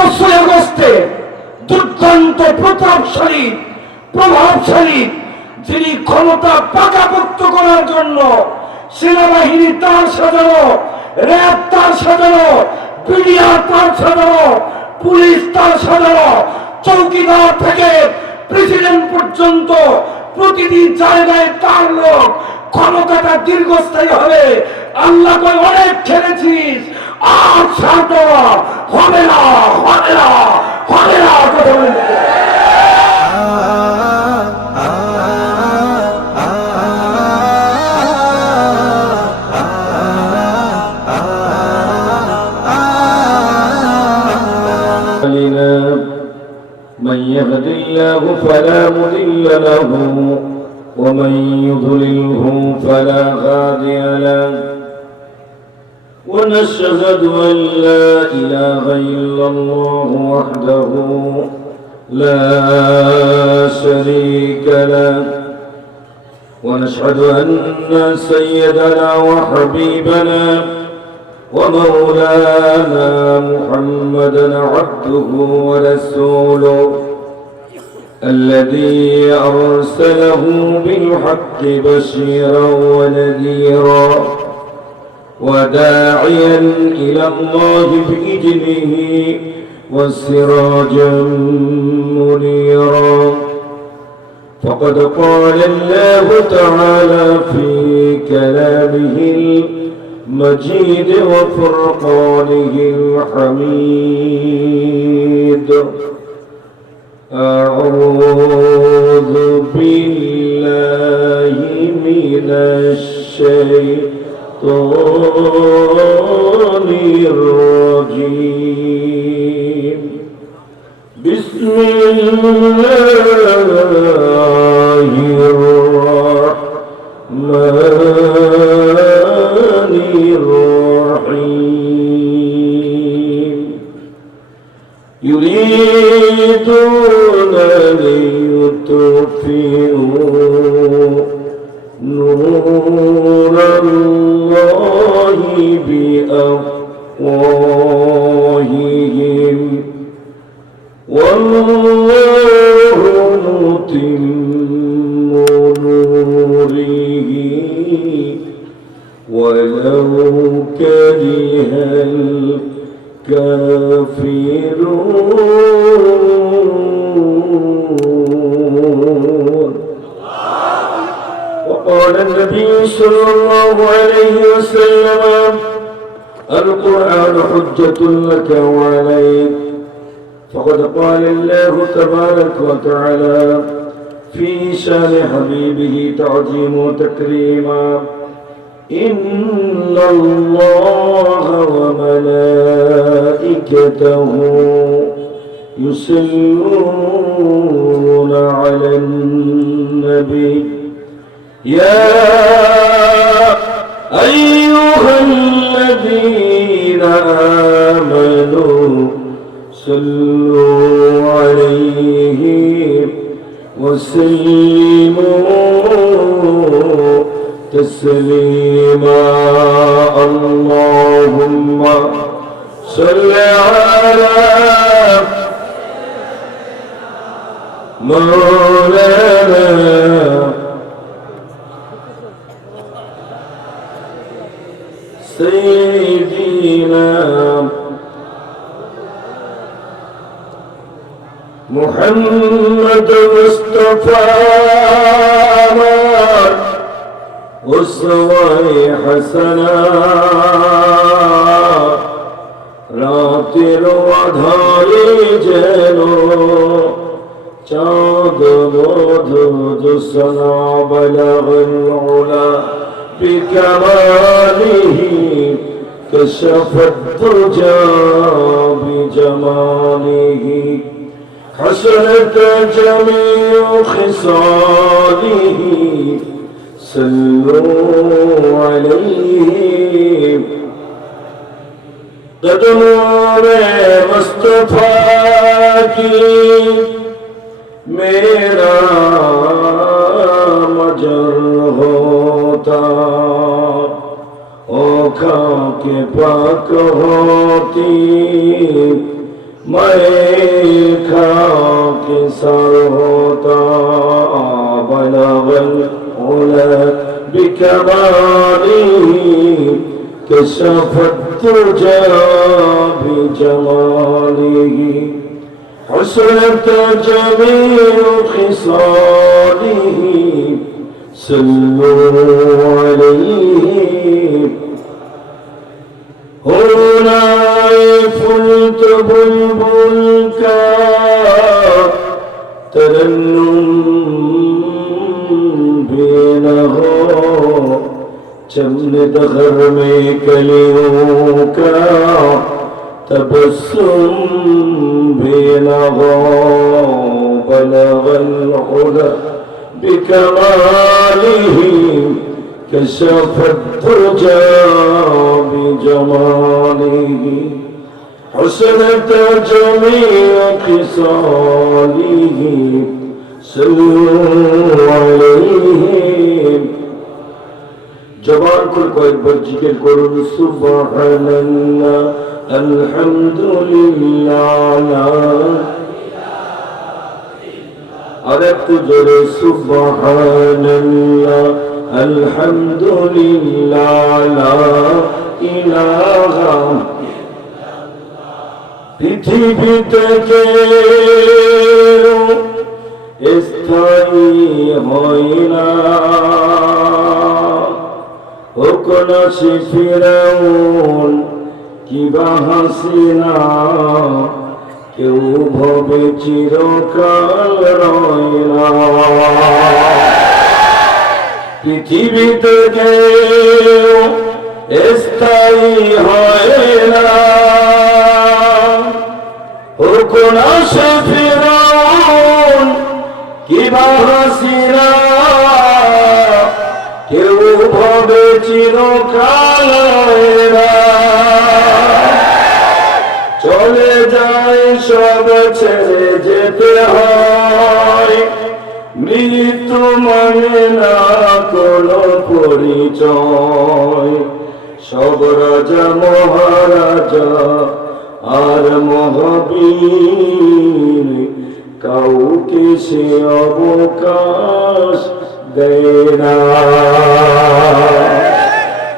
5ই আগস্টে দুর্দান্ত প্রতাপশালী প্রভাবশালী যিনি ক্ষমতা পাকাপোক্ত করার জন্য সেনাবাহিনী তার সাজানো, র্যাব তার সাজানো, বিডিআর তার সাজানো, পুলিশ তার সাজানো, চৌকিদার থেকে প্রেসিডেন্ট পর্যন্ত প্রতিটি জায়গায় তার লোক। ক্ষমতাটা দীর্ঘস্থায়ী হবে। আল্লাহ কই অনেক খেলেছিস, আর শান্ত হবে না, হবে না, হবে না। কথা বলেন من يهد الله فلا مضل له ومن يضلله فلا هادي له ونشهد أن لا إله إلا الله وحده لا شريك له ونشهد أن سيدنا وحبيبنا ومولانا محمدا عبده ورسوله الذي أرسله بالحق بشيرا ونذيرا وداعيا إلى الله بإذنه وسراجا منيرا فقد قال الله تعالى في كلامه المجيد وفرقانه الحميد أعوذ بالله من الشيطان الرجيم بسم الله الرحمن الرحيم يريدون ليطفئوا نور الله بأفواههم والله متم نوره ولو كره الكافرون. وقال النبي صلى الله عليه وسلم القرآن حجة لك وعليك. فقد قال الله تبارك وتعالى في شان حبيبه تعظيم وتكريما إن الله وملائكته يصلون على النبي يا أيها الذين آمنوا صلوا عليه وسلموا تسليما اللهم صل على مولانا سيدنا محمد مصطفى أسوة حسنة রাতের আধারে যেন চাঁদ মধু জোসনা বলগল উলা বিকামালিহি كشفت الدجى بجماله حسنت جميع خصاله صلوا عليه قدمور مصطفیٰ کی میرا مجر ہوتا آنکھوں کے پاک ہوتی मैं खाके सर होता बलगल उला बिकमाली कशफत तुजा बिजमालिही حسنت جميع خصاله صلوا عليه هنا فلت بلبل کا ترنم بھی نہ ہو چمن دغر میں کلیوں کا تبسم بھی نہ ہو بلغ العلا بکمالہ كشف الدجى بجماله حسنت جميع خصاله صلوا عليه জবান করে কয়েকবার জিকির করুন সুবহানাল্লাহ আলহামদুলিল্লাহ আর একটু জোরে সুবহানাল্লাহ আলহামদুলিল্লাহ লা ইলাহা পৃথিবী থেকে স্থায়ী হয় না ও কোন সে ফিরাউন কিবা হাসিনা কেউ ভবে চিরকাল রয় না পৃথিবীতে কেউ স্থায়ী হয় না ও কোন সে ফিরাউন কিবা হাসিনা কেউ ভবে চিরকাল হয় না চলে যায় সব ছেড়ে যেতে হয় মৃত্যু মানে না কোনো পরিচয় সব রাজা মহারাজা আর মহাবীর কাউকে সে অবকাশ দেয় না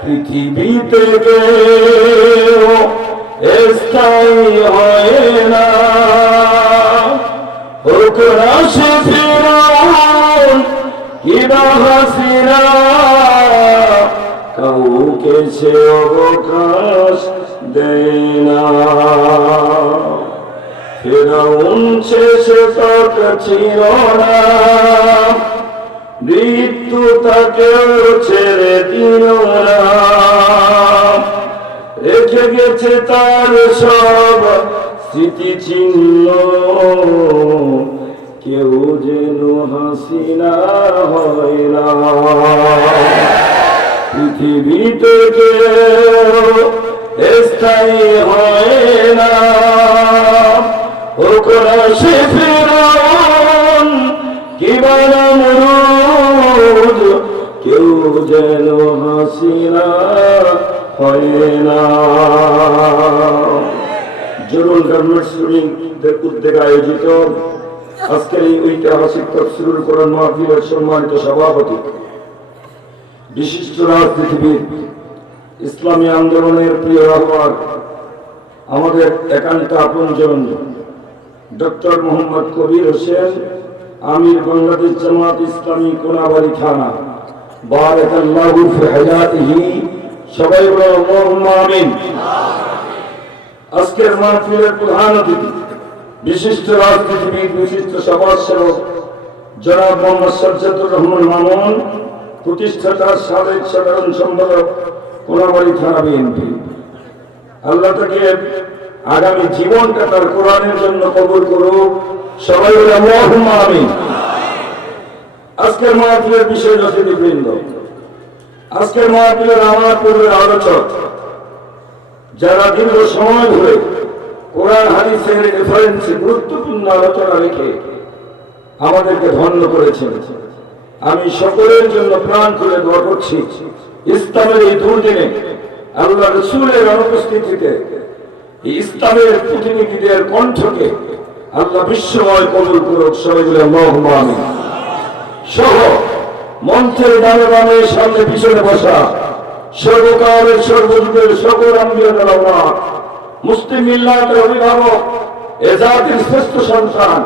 পৃথিবীতে কেউ স্থায়ী হয় না ও কোন সে ফিরাউন কিবা হাসিনা কাউকে সে অবকাশ দেয় না ফিরাউন শেষে তক ছিল না মৃত্যু তাকেও ছেড়ে দিল না রেখে গেছে তার সব স্মৃতিচিহ্ন কেউ যেন হাসিনা হয় না পৃথিবীতে কেউ স্থায়ী হয় না ও কোন সে ফিরাউন কিবা নমরুদ কেউ যেন হাসিনা হয় না জরুল গার্মেন্টস উদ্যোগে আয়োজিত আজকের এই ঐতিহাসিক তাফসীরুল কোরআন মাহফিলের সম্মানিত সভাপতি বিশিষ্ট রাজনীতিবিদ ইসলামী আন্দোলনের প্রিয় রাহবার আমাদের একান্ত আপনজন ডক্টর মোহাম্মদ কবির হোসেন আমির বাংলাদেশ জামাত ইসলামী কোনাবাড়ি থানা বারাকাল্লাহু ফি হায়াতিহি সবাই বলো আল্লাহুম্মা আমিন। আজকের মাহফিলের প্রধান অতিথি বিশিষ্ট রাজনীতিবিদ বিশিষ্ট সমাজসেবক জনাব মোহাম্মদ সাজ্জাদুর রহমান মামুন প্রতিষ্ঠাতা সাবেক সাধারণ সম্পাদক কোনাবাড়ি থানা বিএনপি। আল্লাহ তাকে আগামী জীবনটা তার কোরআনের জন্য কবুল করুক সবাই বলে আল্লাহুম্মা আমিন। আজকের মাহফিলের বিশেষ অতিথিবৃন্দ আজকের মাহফিলের আমার পূর্বের আলোচক যারা দীর্ঘ সময় ধরে কোরআন হাদিসের রেফারেন্সে গুরুত্বপূর্ণ আলোচনা রেখে আমাদেরকে ধন্য করেছেন আমি সকলের জন্য প্রাণ খুলে দোয়া করছি ইসলামের এই দুর্দিনে আল্লাহ রাসূলের অনুপস্থিতিতে এই ইসলামের প্রতিনিধিদের কণ্ঠকে আল্লাহ বিশ্বময় কবুল করুক। সবাই বলে আল্লাহুম্মা আমিন। সহ মঞ্চের ডানে বামে সামনে পিছনে বসা সর্বকালের সর্বযুগের সকল আম্বিয়া আল্লাহ, মুসলিম মিল্লাতের অভিভাবক, এ জাতির শ্রেষ্ঠ সন্তান,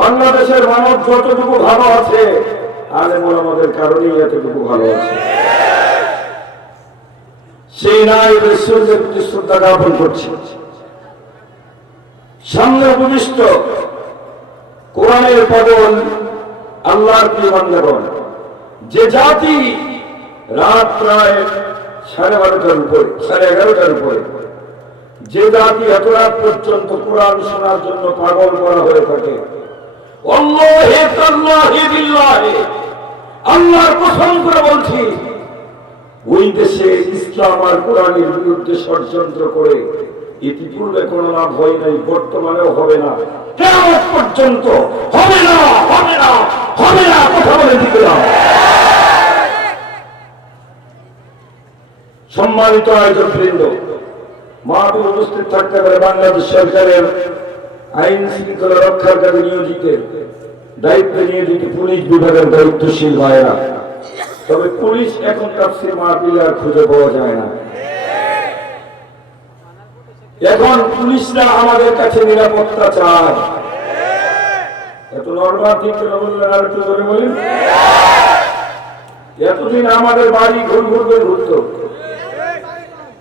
বাংলাদেশের মানব যতটুকু ভালো আছে আলেম ওলামাদের কারণেই এতটুকু ভালো আছে। সেই নায়েব রাসূলের প্রতি শ্রদ্ধা জ্ঞাপন করছি। সামনে উপবিষ্ট কোরআনের পাগল আল্লাহর প্রিয় বান্দাগণ, যে জাতি রাত প্রায় 12:30টার উপরে 11:30টার উপরে, যে জাতি এত রাত পর্যন্ত কোরআন শোনার জন্য পাগল করা হয়ে থাকে, ওয়াল্লাহি তাল্লাহি বিল্লাহি, আল্লাহর কসম করে বলছি, ওই দেশে ইসলাম আর কোরআনের বিরুদ্ধে ষড়যন্ত্র করে ইতিপূর্বে কোনো লাভ হয় নাই, বর্তমানেও হবে না, কিয়ামত পর্যন্ত হবে না, হবে না, হবে না। কথা বলে দিতে দাও। সম্মানিত আয়োজক বৃন্দ, মাহফিল উপস্থিত থাকতে পারে বাংলাদেশ সরকারের আইন শৃঙ্খলা রক্ষার কাজে নিয়োজিত দায়িত্বে নিয়োজিত পুলিশ বিভাগের দায়িত্বশীল ভাইয়েরা। তবে পুলিশ এখন তাফসীর মাহফিল আর খুঁজে পাওয়া যায় না। এখন পুলিশরা আমাদের কাছে নিরাপত্তা চায়। এত নরমাটিক বললেন, আর একটু ধরে বলেন। এতদিন আমাদের বাড়ি ঘুরঘুরবে ঘুরত,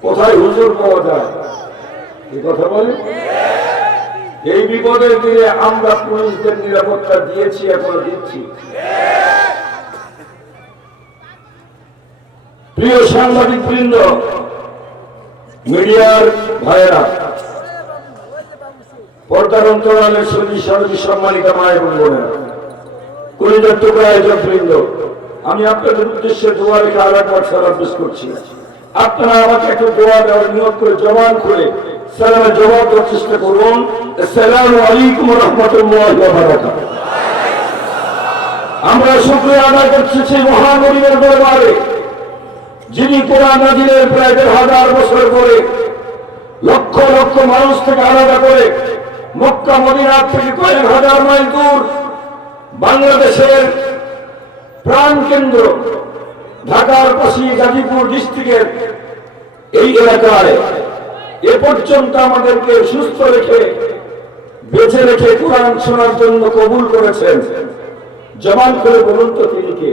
কোথায় হুজুর পাওয়া যায় এই কথা বলে। এই বিপদের দিনে আমরা পুলিশদের নিরাপত্তা দিয়েছি, এখনো দিচ্ছি। প্রিয় সাংবাদিক বৃন্দ, মিডিয়ার ভাইয়েরা, পর্দার অন্তরালের সঙ্গী সর্বী সম্মানিত মা এবং বোনেরা, কলিজার টুকরা আয়োজক বৃন্দ, আমি আপনাদের উদ্দেশ্যে দোয়া রেখে আর একবার সালাম পেশ করছি। আপনারা আমাকে একটু দোয়া দেওয়ার নিয়োগ করে জবান খুলে সালামের জবাব দেওয়ার চেষ্টা করুন। আসসালামু আলাইকুম ওয়া রাহমাতুল্লাহি ওয়া বারাকাতুহু। আমরা শুকরিয়া আদায় করছি সেই মহানবীর দরবারে, যিনি কোরআন নাযিলের প্রায় ১,৫০০ বছর পরে লক্ষ লক্ষ মানুষ থেকে আলাদা করে মক্কা মদিনা থেকে কয়েক হাজার মাইল দূর বাংলাদেশের প্রাণ কেন্দ্র ঢাকার পাশে গাজীপুর ডিস্ট্রিক্টের এই এলাকায় এ পর্যন্ত আমাদেরকে সুস্থ রেখে বেঁচে রেখে কোরআন শোনার জন্য কবুল করেছেন। জবান করে বলুন তো তিনি কে?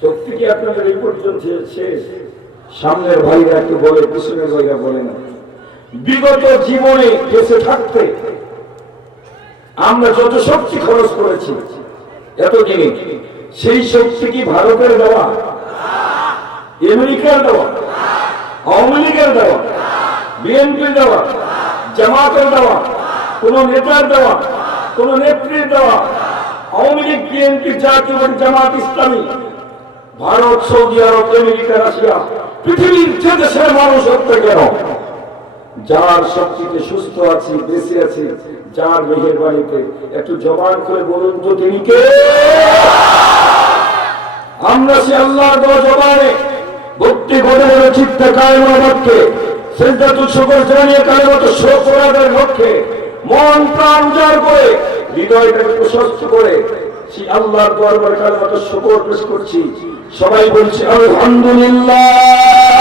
সত্যি কি আপনাদের এই পর্যন্ত শেষ? সামনের ভাইরা একটু বলে, পিছনের ভাইরা বলে না। বিগত জীবনে বেঁচে থাকতে আমরা যত শক্তি খরচ করেছি এতদিনে, সেই শক্তি কি ভারতের দেওয়া, আমেরিকার দেওয়া, আওয়ামী লীগের দেওয়া, বিএনপির দেওয়া, জামাতের দেওয়া, কোন নেতার দেওয়া, কোন নেত্রীর দেওয়া? আওয়ামী লীগ, বিএনপি, জাতীয় জামাত ইসলামী, ভারত, সৌদি আরব, আমেরিকা, রাশিয়া, পৃথিবীর যে দেশের মানুষ হচ্ছে কেন, যার শক্তিতে সুস্থ আছি, বেঁচে আছি, যার মেহেরবানিতে, একটু জবান করে বলুন তো তিনি কে? আমরা সে আল্লাহর দেওয়া জবানে ভক্তি করে চিত্তে কায়েমের লক্ষ্যে, সিজদাতুল শুকর জানিয়ে কালেমত শুকরানের লক্ষ্যে মন প্রাণ উজাড় করে হৃদয়টাকে প্রশস্ত করে সেই আল্লাহর দরবারে কালেমত শুকর পেশ করছি। সবাই বলছি আলহামদুলিল্লাহ,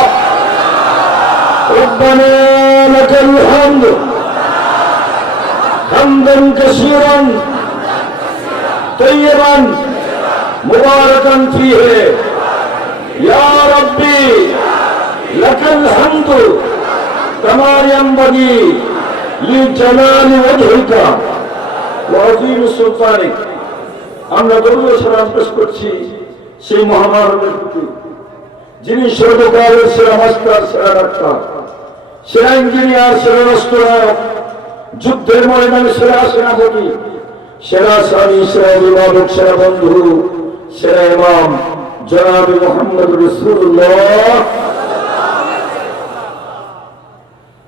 রব্বানা লাকাল হামদ হামদান কাসীরান তাইয়িবান মুবারাকান ফীহি ইয়া রাব্বি লাকাল হামদু কামা ইয়ানবাগি লিজালালি ওয়াজহিকা ওয়া আযীম সুলতানিক। আমরা দরুদ ও সালাম পেশ করছি সেই মহামানবের প্রতি, যিনি সর্বকালের সেরা মাস্টার, সেরা ডাক্তার, সেরা ইঞ্জিনিয়ার, সেরা রাষ্ট্রনায়ক, যুদ্ধের ময়দানে সেরা সেনাপতি, সেরা স্বামী, সেরা অভিভাবক, সেরা বন্ধু, সেরা ইমাম জনাব মুহাম্মদ রাসূলুল্লাহ।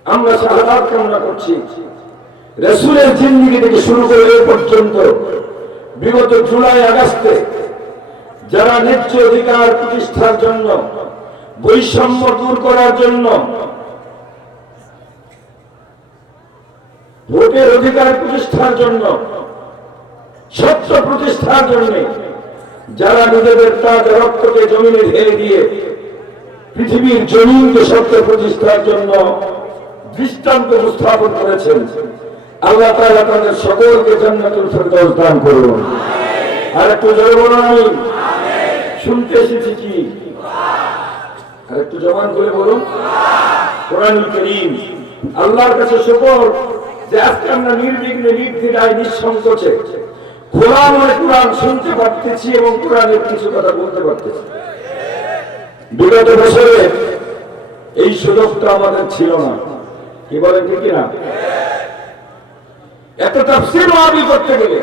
আমরা শাহাদাত কামনা করছি রাসূলের জিন্দেগি থেকে শুরু করে এ পর্যন্ত বিগত জুলাই আগস্টে যারা ন্যায্য অধিকার প্রতিষ্ঠার জন্য, বৈষম্য দূর করার জন্য, ভোটের অধিকার প্রতিষ্ঠার জন্য, সত্য প্রতিষ্ঠার জন্য যারা নিজেদের তাজা রক্তকে জমিনে ঢেলে দিয়ে পৃথিবীর জমিনকে সত্য প্রতিষ্ঠার জন্য দৃষ্টান্ত উপস্থাপন করেছেন, আল্লাহ তাআলা তাদের সকলকে জান্নাতুল ফেরদাউস দান করুন। আর একটু জোরে বলুন আমিন। শুনতে এসেছি কি? আর একটু জবান করে বলুন কোরআনুল কারীম। আল্লাহর কাছে শুকর যে আজকে আমরা নির্বিঘ্নে নির্দ্বিধায় নিঃসংকোচে কোরআন শুনতে পারতেছি এবং কোরআনের কিছু কথা বলতে পারতেছি। বিগত বছরে এই সুযোগটা আমাদের ছিল না, কি বলেন ঠিক না? একটা তাফসীর মাহফিল করতে গেলে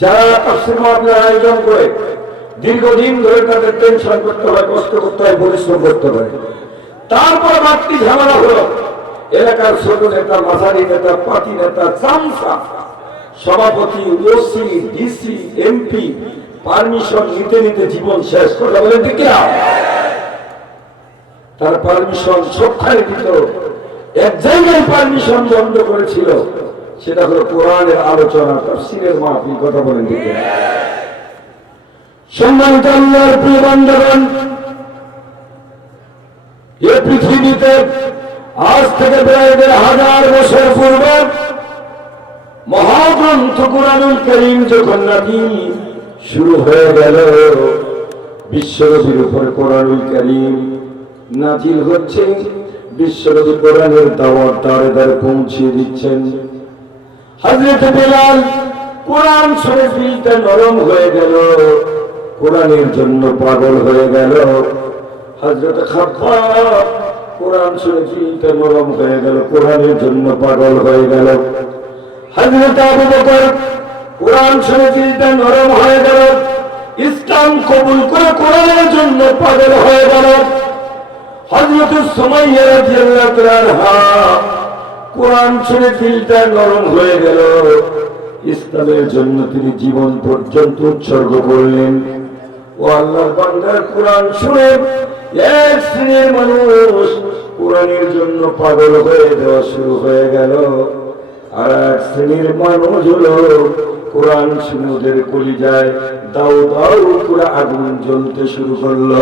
যারা তাফসীর মাহফিলের আয়োজন করে দীর্ঘদিন ধরে তাদের টেনশন করতে হয়, কষ্ট করতে হয়, পরিশ্রম করতে হয়। তারপর বাড়তি ঝামেলা হলো এলাকার ছোট নেতা, মাঝারি নেতা, পার্টি নেতা, চামচা, সভাপতি, ওসি, ডিসি, এমপি পারমিশন নিতে নিতে জীবন শেষ। কথা বলেন ঠিক না? তার পারমিশন সবখানে দিত, এক জায়গায় পারমিশন বন্ধ করেছিল, সেটা হলো কোরআনের আলোচনা, তাফসীরের মাহফিল। কথা বলেন ঠিক না? সম্মানিত আল্লাহর প্রিয় বান্দাগণ, এই পৃথিবীতে আজ থেকে প্রায় ১,৫০০ বছর পূর্বে মহাগ্রন্থ কোরআনুল কারীম যখন নাকি শুরু হয়ে গেল, বিশ্বনবীর উপরে কোরআনুল কারীম নাজিল হচ্ছে, বিশ্বনবী কোরআনের দাওয়াত দ্বারে দ্বারে পৌঁছিয়ে দিচ্ছেন। হযরত বিলাল কোরআন শুনে দিলটা নরম হয়ে গেল, কোরআনের জন্য পাগল হয়ে গেল। হযরত খাব্বাব কোরআন শুনে দিলটা নরম হয়ে গেল, কোরআনের জন্য পাগল হয়ে গেল। হযরত আবু বকর কোরআন শুনে দিলটা নরম হয়ে গেল, ইসলাম কবুল করে কোরআনের জন্য পাগল হয়ে গেল। হযরত সুমাইয়া রাদিয়াল্লাহু তাআলা কোরআন শুনে দিলটা নরম হয়ে গেল, ইসলামের জন্য তিনি জীবন পর্যন্ত উৎসর্গ করলেন। ও আল্লাহর বান্দার, কোরআন শুনে এক শ্রেণীর মানুষ কোরআনের জন্য পাগল হয়ে যাওয়া শুরু হয়ে গেল, আর এক শ্রেণীর মানুষ হলো কোরআন শুনে ওদের কলিজায় দাউ দাউ করে আগুন জ্বলতে শুরু করলো।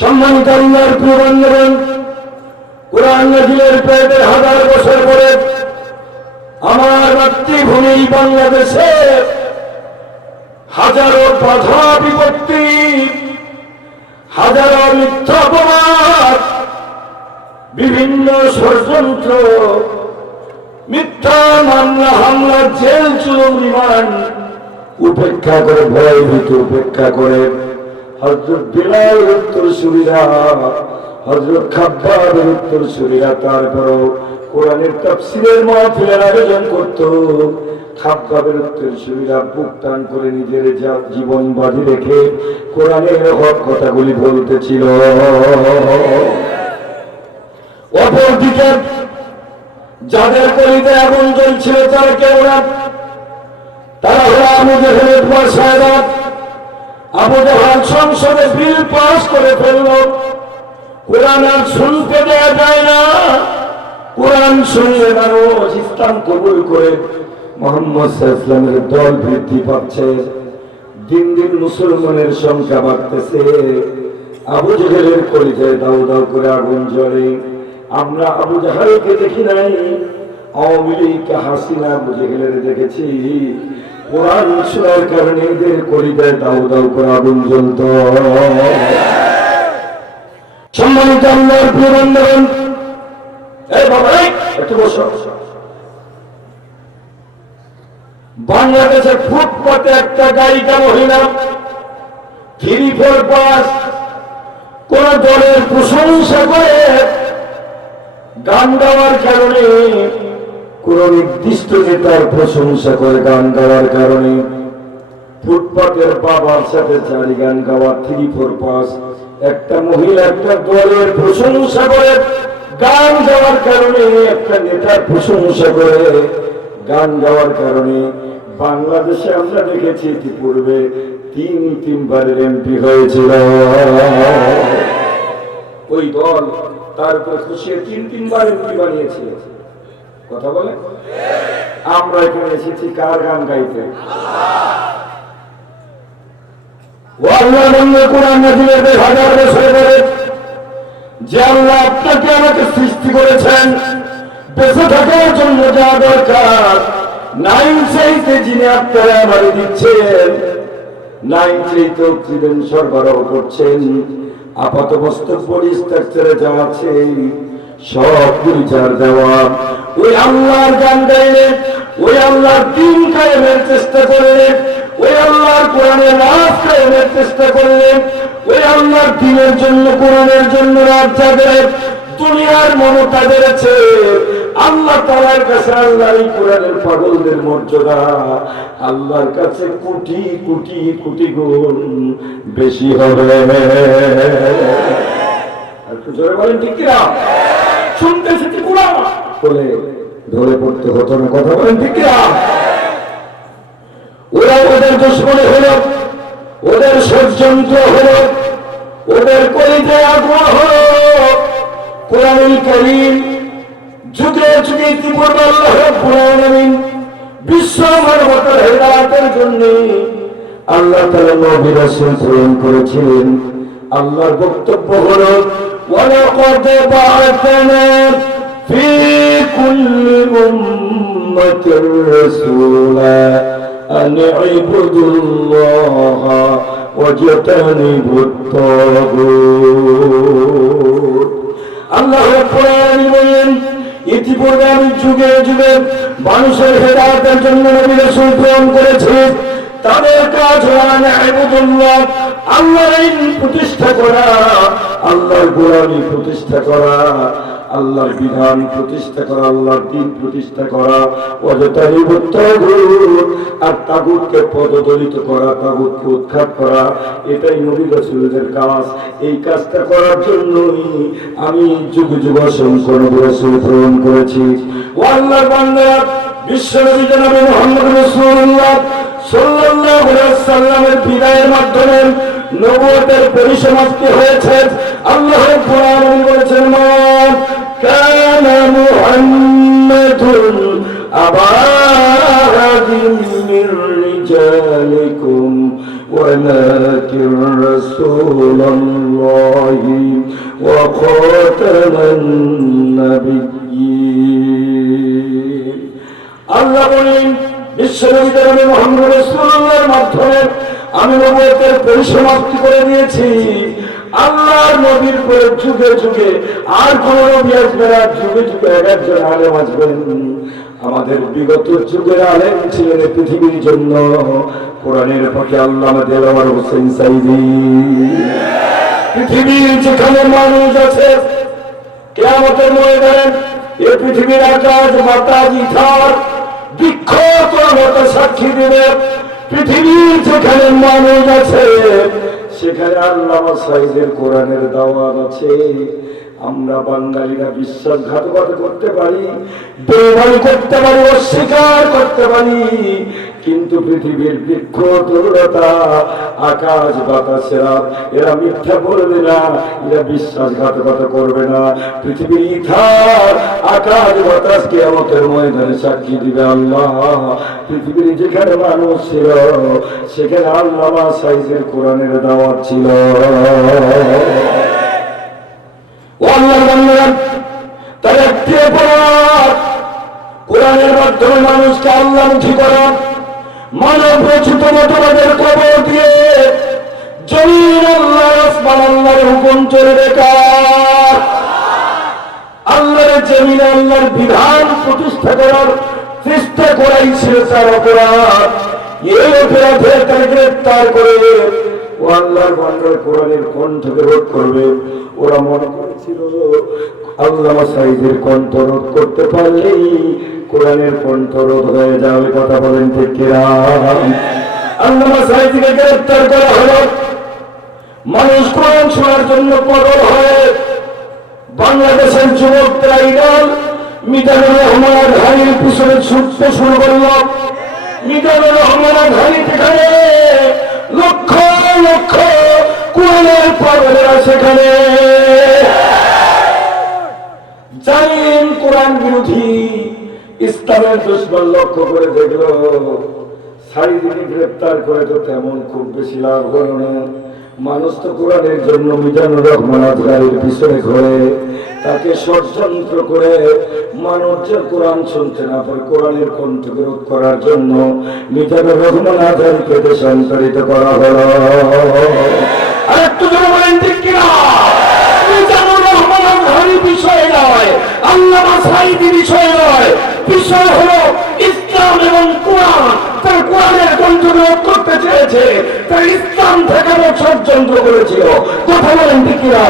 সম্মানিত আল্লাহর প্রিয় বান্দাগণ, কোরআন নাজিলের প্রায় ১,৫০০ বছর পরে আমার মাতৃভূমি বাংলাদেশে হাজারো বাধা বিপত্তি, হাজারো মিথ্যা অপবাদ, বিভিন্ন ষড়যন্ত্র, মিথ্যা মামলা, হামলা, জেল, জুলুম, রিমান্ড উপেক্ষা করে, ভয়ভীত উপেক্ষা করে হযরত বিলাল উত্তরসূরিরা, হযরত খাব্বাবের উত্তরসূরিরা তারপরও কোরআনের তাফসীরের মাহফিলের আয়োজন করত। খাব্বাবের উত্তরসূরিরা বুক টান করে নিজের জীবন বাজি রেখে কোরআনের হক কথাগুলি বলতেছিল। অপরদিকে যাদের কলিতে আগুন জ্বলছিল তারা কেউ না, তারা হলো আবু জেহেলের বাদশাহরা। আবু জেহেল সংসদে বিল পাস করে ফেলল, কোরআন আর শুনতে দেওয়া যায় না। কোরআন শুনলে মানুষ ইসলাম কবুল করে মুহাম্মদ সাল্লাল্লাহু আলাইহি ওয়াসাল্লামের দল বৃদ্ধি পাচ্ছে, দিন দিন মুসলমানের সংখ্যা বাড়তেছে। আবু জেহেলের কলিজায় দাউ দাউ করে আগুন জ্বলে। আমরা আবু জেহেলকে দেখি নাই, আওয়ামী লীগ হাসিনা আবু জেহেলের দেখেছি। কোরআন শোনার কারণে এদের কলিজায় দাউ দাউ করে আগুন জ্বলত। সম্মানিত আল্লাহর প্রিয় বান্দাগণ, এই বাবা একটু বসো। বাংলাদেশের ফুটপাতে একটা গায়িকা মহিলা 3-4 পাস কোন দলের প্রশংসা করে গান গাওয়ার কারণে, কোন নির্দিষ্ট নেতার প্রশংসা করে গান গাওয়ার কারণে ফুটপাতের বাবার সাথে 4 গান গাওয়া 3-4 পাস একটা মহিলা একটা দলের প্রশংসা করে গান গাওয়ার কারণে, একটা নেতার প্রশংসা করে গান গাওয়ার কারণে বাংলাদেশে আমরা দেখেছি ইতিপূর্বে 3-3বারের এমপি হয়েছিল ওই দল। তারপর খুশি 3-3বার এমপি বানিয়েছিল। কথা বলে? আমরা এখানে এসেছি কার গান গাইতে? কোরআন নাযিলের হাজার বছর ধরে যে আল্লাহ আপনাকে আমাকে সৃষ্টি করেছেন, বেঁচে থাকার জন্য যা দরকার নাই চাইতে যিনি আপনারা আমার দিচ্ছেন, নাই চাইতে অক্সিজেন সরবরাহ করছেন, আপাত মস্তক বডি স্ট্রাকচারে যা আছে সব পরিচার দেওয়া, ওই আল্লাহর গান গাইলে, ওই আল্লাহর দিন কায়েমের চেষ্টা করলে, ওই আল্লাহর কোরআনের রাত কায়েমের চেষ্টা করলে, ওই আল্লাহর দিনের জন্য কোরআনের জন্য রাত জাগে, দুনিয়ার মমতা বেড়েছে, আল্লাহ তাআলার কাছে আল্লাহর এই কোরআনের পাগলদের মর্যাদা আল্লাহর কাছে কোটি কোটি কোটি গুণ বেশি হবে। একটু জোরে বলেন ঠিক কিনা? শুনতে এসেছি কোরআন বলে ধরে পড়তে হতো না, কথা বলেন ঠিক কিনা? ওরা ওদের দুশমনে হলো, ওদের ষড়যন্ত্র হলো, ওদের কলিজে আগুন হলো। কোরআনুল কারীম যুগে যুগে ইতিপূর্বে আল্লাহ রাব্বুল আলামিন বিশ্ব মানবতার হেদায়েতের জন্য আল্লাহ তাআলা নবী রাসূল প্রেরণ করেছিলেন। আল্লাহর বক্তব্য হলো ওয়ালাকাদ বা'আসনা ফি কুল্লি উম্মাতির রাসূলা আন ইবুদুল্লাহা ওয়াজতানিবুত তাগুত। আল্লাহ রাব্বুল আলামিন বলেন, ইতিপূর্বে আমি যুগে যুগে মানুষের হেদায়েতের জন্য নবী রাসূল প্রেরণ করেছি। তাদের কাজ ইবাদুল্লাহ, আল্লাহর আইন প্রতিষ্ঠা করা, আল্লাহর গোলামি প্রতিষ্ঠা করা, আল্লাহর বিধান প্রতিষ্ঠা করা, আল্লাহর দ্বীন প্রতিষ্ঠা করা, ওয়াজতানিবুত তাগুত, আর তাগুতকে পদদলিত করা, তাগুতকে উৎখাত করা, এটাই নবী রাসূলদের কাজ। এই কাজটা করার জন্যই আমি যুগ যুগ অসংখ্য নবী রাসূল প্রেরণ করেছি। ও আল্লাহর বান্দারা, বিশ্ব নবী জনাব মুহাম্মদ রাসূলুল্লাহ সাল্লাল্লাহু আলাইহি ওয়াসাল্লামের বিদায়ের মাধ্যমে নবুয়তের পরিসমাপ্তি হয়েছে। আল্লাহ রাব্বুল আলামিন বলেছেন, মা কানা মুহাম্মাদুন আবা আহাদিন মির রিজালিকুম ওয়ালাকিন রাসূলুল্লাহি ওয়া খাতামান নাবিয়্যিন। আল্লাহ বলেন, বিশ্বনবী জনাব মুহাম্মদ রাসূলুল্লাহর মাধ্যমে আমি নবুয়তের পরিসমাপ্তি করে দিয়েছি। আল্লাহর নবীর পরে যুগে যুগে আর কোন নবী আসবে না, যুগে যুগে একজন আলেম আসবেন। আমাদের বিগত যুগের আলেম ছিলেন পৃথিবীর জন্য কোরআনের পক্ষে আল্লামা দেওয়ার হোসেন সাইদি। পৃথিবীর যেখানে মানুষ আছে কিয়ামতের ময়দানে এই পৃথিবীর আকাশ বাতাস ইথার বৃক্ষ তোর সাক্ষী দেবে। পৃথিবীর যেখানে মানুষ আছে সেখানে আল্লামা সাইদের কোরআনের দাওয়াত আছে। আমরা বাঙালিরা বিশ্বাসঘাতকতা করতে পারি, বেঈমানি করতে পারি, অস্বীকার করতে পারি, কিন্তু পৃথিবীর বৃক্ষ তরুলতা আকাশ বাতাসেরা এরা মিথ্যা বলবে না, এরা বিশ্বাসঘাতকতা করবে না। পৃথিবীর ইথার আকাশ বাতাস কিয়ামতের ময়দানে সাক্ষী দিবে আল্লাহ। পৃথিবীর যেখানে মানুষ ছিল সেখানে আল্লামা সাইদের কোরআনের দাওয়াত ছিল। কোরআনের মাধ্যমে মানুষকে আল্লাহমুখী করা, মানব রচিত মতবাদের কবর দিয়ে জমিন আল্লাহর আসমান আল্লাহর হুকুম চলে দেখা, আল্লাহর জমিনে আল্লাহর বিধান প্রতিষ্ঠা করার চেষ্টা করাই ছিল তার অপরাধ। এই অপরাধে তাকে গ্রেফতার করে ও আল্লাহর বান্দার কোরআনের কণ্ঠকে রোধ করবে। ওরা মনে করেছিল আল্লামা সাইদের কণ্ঠ রোধ করতে পারলেই কোরআনের কণ্ঠ রোধ হয়ে যাবে। কথা বলেন ঠিক কিনা? আল্লামা সাইদকে গ্রেফতার করা হলো। মানুষ কোরআন শোনার জন্য পাগল হয়ে বাংলাদেশের যুবকরা ইডাল মিজানুর রহমান আজহারীর পিছনে ছুটতে শুরু করল। মিজানুর রহমান আজহারী যেখানে লক্ষ লক্ষ কোরআনের পাগলেরা সেখানে। জালিম কোরআন বিরোধী ইসলামের দুশ্মন লক্ষ্য করে দেখলো সাইদিকে গ্রেপ্তার করে তো তেমন খুব বেশি লাভ হলো না। মানুষ তো কোরআনের জন্য মিজানুর রহমান আজহারির পিছনে ঘোরে, তাকে ষড়যন্ত্র করে মানুষ যে কোরআন শুনতে না পারে কোরআনের কণ্ঠকে রোধ করার জন্য মিজানুর রহমান আজহারিকে দেশান্তরিত করা হলো। আরেকটু জোরে বলেন ঠিক কিনা? মিজানুর রহমান আজহারি বিষয় নয়, আল্লামা সাঈদী বিষয় নয়, বিষয় হলো ইসলাম এবং কোরআন। তার কোরআনের কণ্ঠরোধ করতে চেয়েছে, তার ইসলাম থেকে ষড়যন্ত্র করেছিল। কথা বলেন ঠিক কিনা?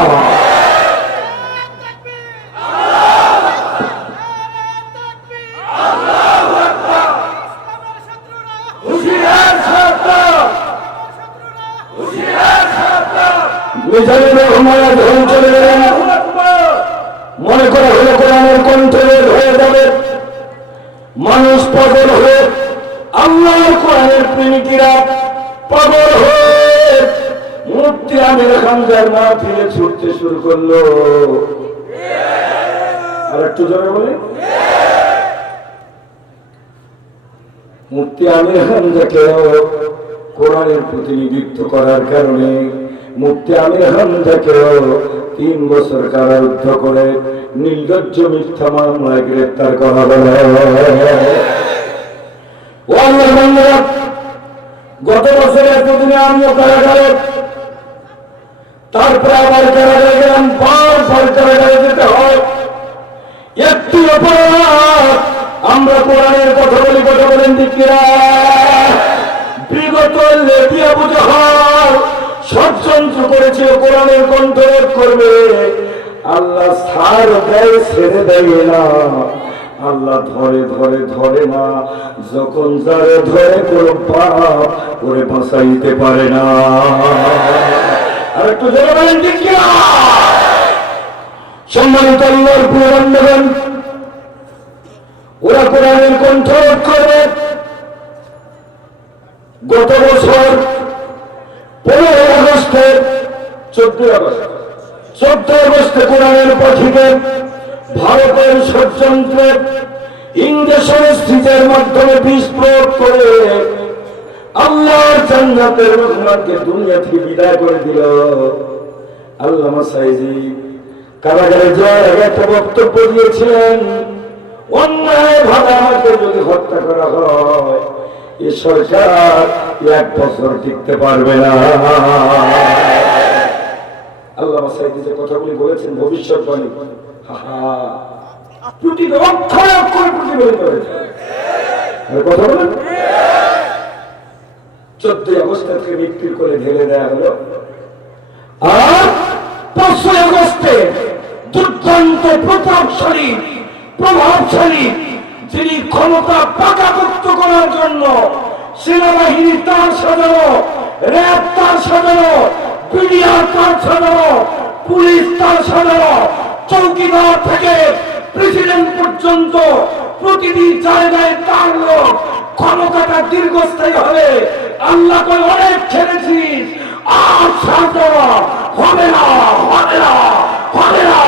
মিজানুর রহমান আজহারি চলে গেলেন, মনে করা হলো কোরআনের কণ্ঠরোধ হয়ে যাবে, মানুষ পাগল হয়ে আল্লাহর কোরআনের প্রেমিকেরা পাগল হয়ে মুফতি আমির হামজার মাহফিলে ছুটতে শুরু করলো। আর একটু জোরে বলে, মুফতি আমির হামজাকেও কোরআনের প্রতিনিধিত্ব করার কারণে মুফতি আমির হামজাকেও 3 বছর কারারুদ্ধ করে নির্লজ্জ মিথ্যা মামলায় গ্রেপ্তার করা হলো। গত বছর এতদিনে আমিও কারাগারে, তারপরে আবার কারাগারে গেলাম, বারবার কারাগারে যেতে হয়। একটি অপরাধ আমরা কোরআনের কথা বলি, কথা বলেন ঠিক কিনা? বিগত লেবি আবু জাহাল ষড়যন্ত্র করেছিল কোরআনের কণ্ঠরোধ করবে, আল্লাহ ছাড় দেয়, ছেড়ে দেয় না। আল্লাহ ধরে ধরে ধরে না, যখন যারে ধরে কোনো পাপ করে বাঁচাইতে পারে না। আর একটু জোরে বলেন ঠিক কিনা? সম্মানিত আল্লাহর প্রিয় বান্দাগণ, ওরা কোরআনের কণ্ঠরোধ করবে। গত বছর 15 আগস্টে 14 আগস্টে কোরআনের পাখিকে ভারতের ষড়যন্ত্রে ইংরেজ সংস্কৃতির মাধ্যমে বিষ প্রয়োগ করে আল্লাহর জান্নাতের রহমানকে দুনিয়া থেকে বিদায় করে দিল। আল্লামা সাঈদী কারাগারে যাওয়ার আগে একটা বক্তব্য দিয়েছিলেন, অন্যায় ভাবে আমাকে যদি হত্যা করা হয় এ সরকার 1 বছর টিকতে পারবে না। আল্লামা সাঈদী যে কথাগুলি বলেছেন ভবিষ্যৎবাণী, প্রতিটি অক্ষরে অক্ষরে প্রতিফলিত হয়েছে। কথা বলেন, 14 আগস্ট থেকে মৃত্যুর করে ঢেলে দেওয়া হলো। আর 5 আগস্টে দুর্দান্ত প্রতাপশালী প্রভাবশালী যিনি ক্ষমতা পাকাপোক্ত করার জন্য সেনাবাহিনী তার সাজানো, র্যাব তার সাজানো, বিডিআর তার সাজানো, পুলিশ তার সাজানো, চৌকিদার থেকে প্রেসিডেন্ট পর্যন্ত প্রতিটি জায়গায় তার লোক, ক্ষমতাটা দীর্ঘস্থায়ী হবে। আল্লাহ কই অনেক ছেড়েছিস, আর ছাড়তে হবে না, হবে না, হবে না।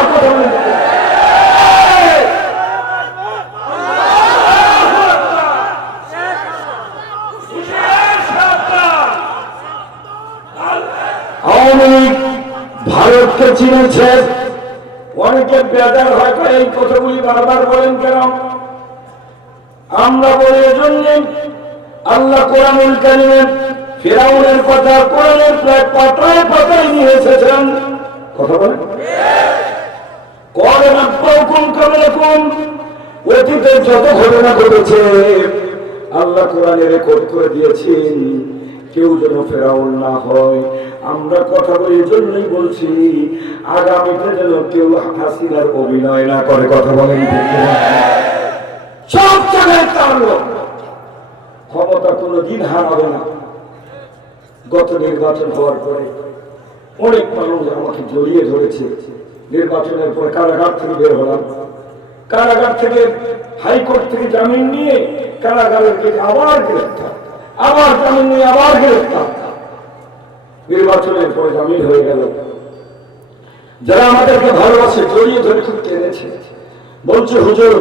আওয়ামী লীগ ভারতকে চিনেছে, অনেকে বেজার হয়তো এই কথাগুলি বারবার বলেন কেন? আমরা বলি এজন্য, আল্লাহ কোরআনুল কারীমে ফিরাউনের কথা কোরআনের প্রায় পাতায় পাতায় নিয়ে এসেছেন। কথা বলেন, কোরআন আব্বাউকুম কাবলাকুম, অতীতে যত ঘটনা ঘটেছে আল্লাহ কোরআনে রেকর্ড করে দিয়েছেন, কেউ যেন ফেরাউন না হয়। আমরা কথা বলি জন্যই বলছি, আগামীতে যেন কেউ হাসিনার অভিনয় না করে। কথা বলেন, সব জায়গায় তার লোক, ক্ষমতা কোনদিন হারাবে না। গত নির্বাচন হওয়ার পরে অনেক মানুষ আমাকে জড়িয়ে ধরেছে। নির্বাচনের পরে কারাগার থেকে বের হলাম, কারাগার থেকে হাইকোর্ট থেকে জামিন নিয়ে কারাগারের থেকে আবার গ্রেফতার, আবার জামিন নিয়ে আবার গ্রেফতার। নির্বাচনের পরে জামিন হয়ে গেল। যারা আমাদেরকে ভালোবাসে জড়িয়ে ধরে খুব টেনেছে, বলছে হুজুর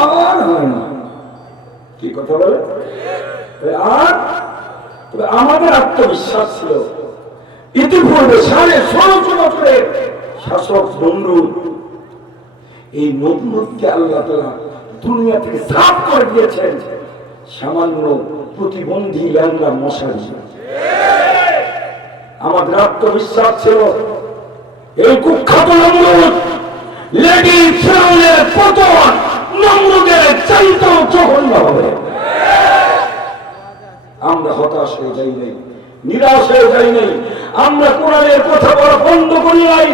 আর হয় না। কি কথা বলে? আর তবে আমাদের আত্মবিশ্বাস ছিল ইতিপূর্বে 16.5 বছরের শাসক নমরুদ, এই নমরুদকে আল্লাহ তাআলা দুনিয়া থেকে সাফ করে দিয়েছেন সামান্য প্রতিবন্ধী ল্যাংড়া মশা দিয়ে। আমাদের আত্মবিশ্বাস ছিল এই কুখ্যাত নমরুদ, লেডি ফেরাউনের পতন নমরুদের চাইতেও জঘন্য হবে। আমরা হতাশ হয়ে যাই নাই, নিরাশ হয়ে যাই নাই, আমরা কোরআনের কথা বলা বন্ধ করি নাই।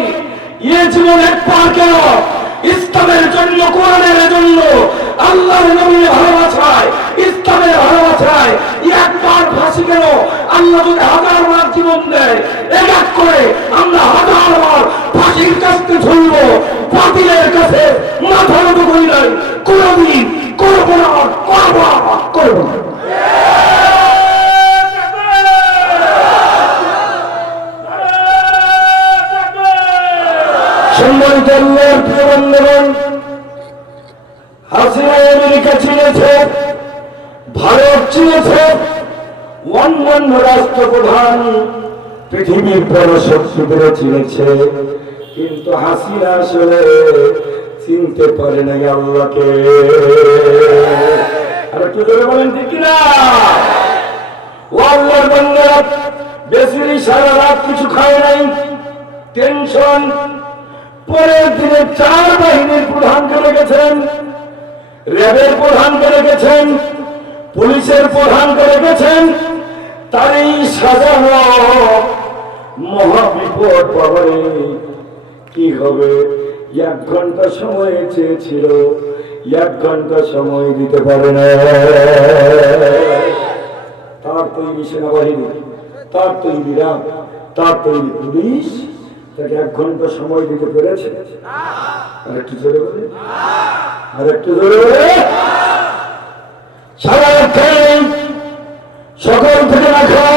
এ জীবন একবার কেন ইসলামের জন্য, কোরআনের জন্য, আল্লাহর নবীর ভালোবাসায়, ইসলামের ভালোবাসায় একবার ফাঁসি কেন? আল্লাহ যদি 1000 বার জীবন দেয়, এক এক করে আমরা 1000 বার ফাঁসির কাছে ঝুলব। বাতিলের কাছে মাথা নত করি নাই, কোনদিন করব না, করব না। সম্মানিত আল্লাহর প্রিয় বন্ধুগণ, হাসিনা আমেরিকা চিনেছে, ভারত চিনেছে, অন্যান্য রাষ্ট্রপ্রধান পৃথিবীর পরশক্তিদের চিনেছে, কিন্তু হাসিনা আসলে চিনতে পারে নাই আল্লাহকে। আর একটু জোরে বলেন ঠিক কিনা? ও আল্লাহর বান্দারা, বেসিরি সারা রাত কিছু খায় নাই, টেনশন। পরের দিনে 4 বাহিনীর প্রধানকে রেখেছেন, র্যাবের প্রধানকে রেখেছেন, পুলিশের প্রধানকে রেখেছেন। তারই সাজানো মহাবিপদ পাবে। কি হবে? 1 ঘন্টা সময় চেয়েছিল, 1 ঘন্টা সময় দিতে পারে না। তার তৈরি সেনাবাহিনী, তার তৈরি র্যাব, তার তৈরি পুলিশ তাকে 1 ঘন্টা সময় দিতে পেরেছে? আর একটু জোরে বলে, আর একটু জোরে বলে। সারা সকাল থেকে রাখা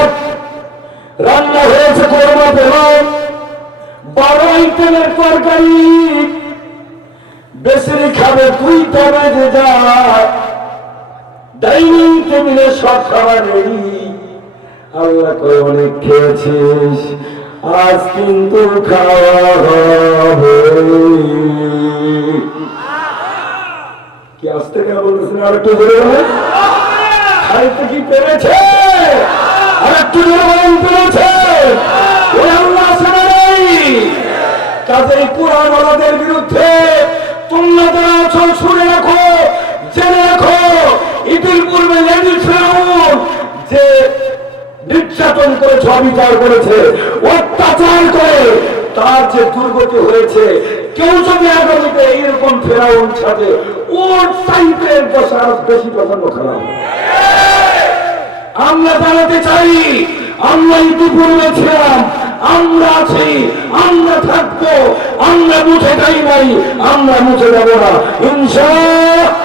রান্না হয়েছে কোরমা পোলাও, 12 আইটেমের তরকারি। বেসিরি খাবে 2টা বেজে যায়, ডাইনিং টেবিলে সব খাবার রেডি। আল্লাহ কয় অনেক খেয়েছিস, আজ কিন্তু খাওয়া হবে। কি আসতে কেন বলতেছেন? আর একটু জোরে বলেন। খাইতে কি পেরেছে? আর একটু জোরে বলেন, পেরেছে? ওই আল্লাহ শোনে নাই। কাজেই কোরআন ওয়ালাদের বিরুদ্ধে তোমরা যারা আছো শুনে রাখো, জেনে রাখো, ঈদের পূর্বে লেডি ফেরাউন যে নির্যাতন করেছে, অবিচার করেছে, অত্যাচার করে তার যে দুর্গতি হয়েছে, কেউ যদি আগামীতে এইরকম ফেরাউন সাথে ওর টাইপের দশা বেশি পছন্দ খারাপ। আমরা জানাতে চাই, আমরা ইতিপূর্বে ছিলাম, আমরা আছি, আমরা থাকবো, আমরা মুছে যাই নাই, আমরা মুছে যাব না ইনশাআল্লাহ।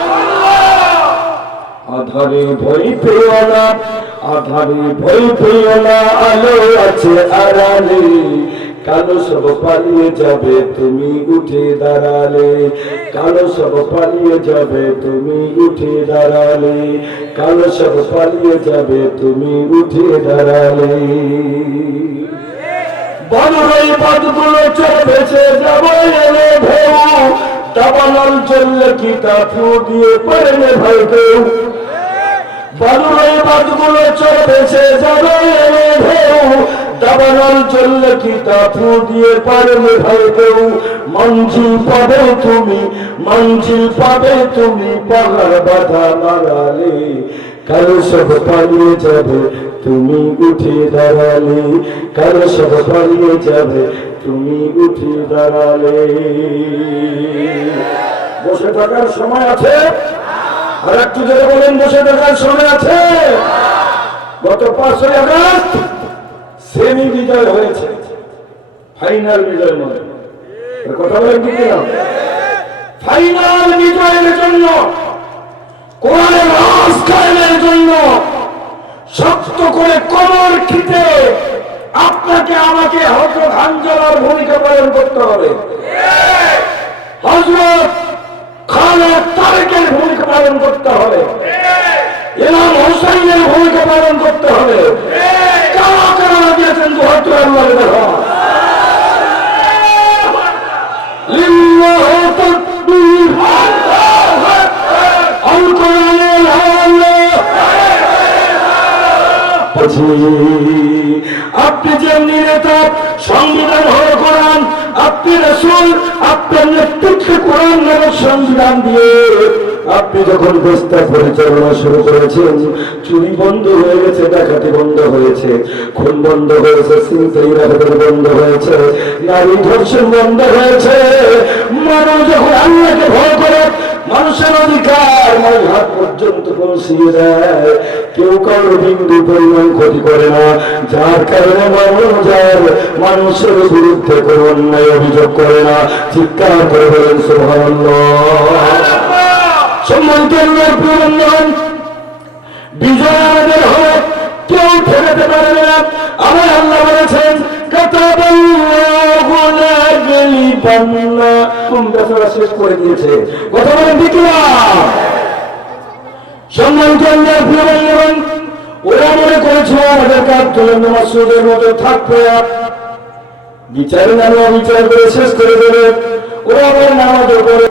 আধারে ভয় পেও না, আধারে ভয় পেও না, আলো আছে আড়ালে, কালো সব পালিয়ে যাবে তুমি উঠে দাঁড়ালে, কালো সব পালিয়ে যাবে তুমি উঠে দাঁড়ালে, কালো সব পালিয়ে যাবে তুমি উঠে দাঁড়ালে। বড়ই পথগুলো চলে ভেসে যাবো এলে ঢেউ, দাবানল চললে কি তা ফু দিয়ে পড়লে ভাই কেউ। বড়ই পথগুলো চলে ভেসে যাবো এলে ঢেউ, দাবানল চললে কি তা ফু দিয়ে পড়লে ভাই কেউ। মঞ্জিল পাবে তুমি, মঞ্জিল পাবে তুমি, পাহাড় বাধা মারালে, কালো সব পালিয়ে যাবে তুমি উঠে দাঁড়ালে, কালো সব পালিয়ে যাবে তুমি উঠে দাঁড়ালে। বসে থাকার সময় আছে? আর একটু জোরে বলেন, বসে থাকার সময় আছে? গত 5ই আগস্ট সেমি বিজয় হয়েছে, ফাইনাল বিজয় নয়। কথা বলেন ঠিক না? ফাইনাল বিজয়ের জন্য, কোরআনের রাজ কায়েমের জন্য শক্ত করে কবর খিতে আপনাকে আমাকে হযরত হানজালার ভূমিকা পালন করতে হবে। হযরত তাহলে তারেকের ভূমিকা পালন করতে হবে, ইমাম হোসাইনের ভূমিকা পালন করতে হবে। কারা কারা দিয়েছেন দুহাত আল্লাহ দেখা লিল্লাহু তাকবীর, আল কোরআনের আল্লাহ। আপনি যেমনি নেতা, সংবিধান হলো কোরআন, আপনি রাসূল, আপনার নেতৃত্বে কোরআন নামক সংবিধান দিয়ে আপনি যখন ব্যবস্থা পরিচালনা শুরু করেছেন, চুরি বন্ধ হয়ে গেছে, ডাকাতি বন্ধ হয়েছে, খুন বন্ধ হয়েছে, ছিনতাই রাহাজানি বন্ধ হয়েছে, নারী ধর্ষণ বন্ধ হয়েছে। মানুষ যখন আল্লাহকে ভয় করে, মানুষের অধিকার নয় হাত পর্যন্ত পৌঁছিয়ে দেয়, কেউ কারো বিন্দু পরিমাণ ক্ষতি করে না, যার কারণে মানুষের বিরুদ্ধে কোনো অন্যায় অভিযোগ করে না। চিৎকার করে বলেন সুবহানাল্লাহ। সম্মানিত আল্লাহর প্রিয় বন্ধুগণ, বিজয় আমাদের হবে, কেউ ঠেকাতে পারবে না। আমার আল্লাহ বলেছেন শেষ করে দিয়েছে, কথা বলেন ঠিক না? সম্মানিত আল্লাহর প্রিয় বন্ধুগণ, ওরা মনে করেছিল আমাদের কাজ তুলন্দ মাসুদের মতো থাকবে, বিচারে নামে অবিচার করে শেষ করে দেবে। ওরা আবার নামাজের পরে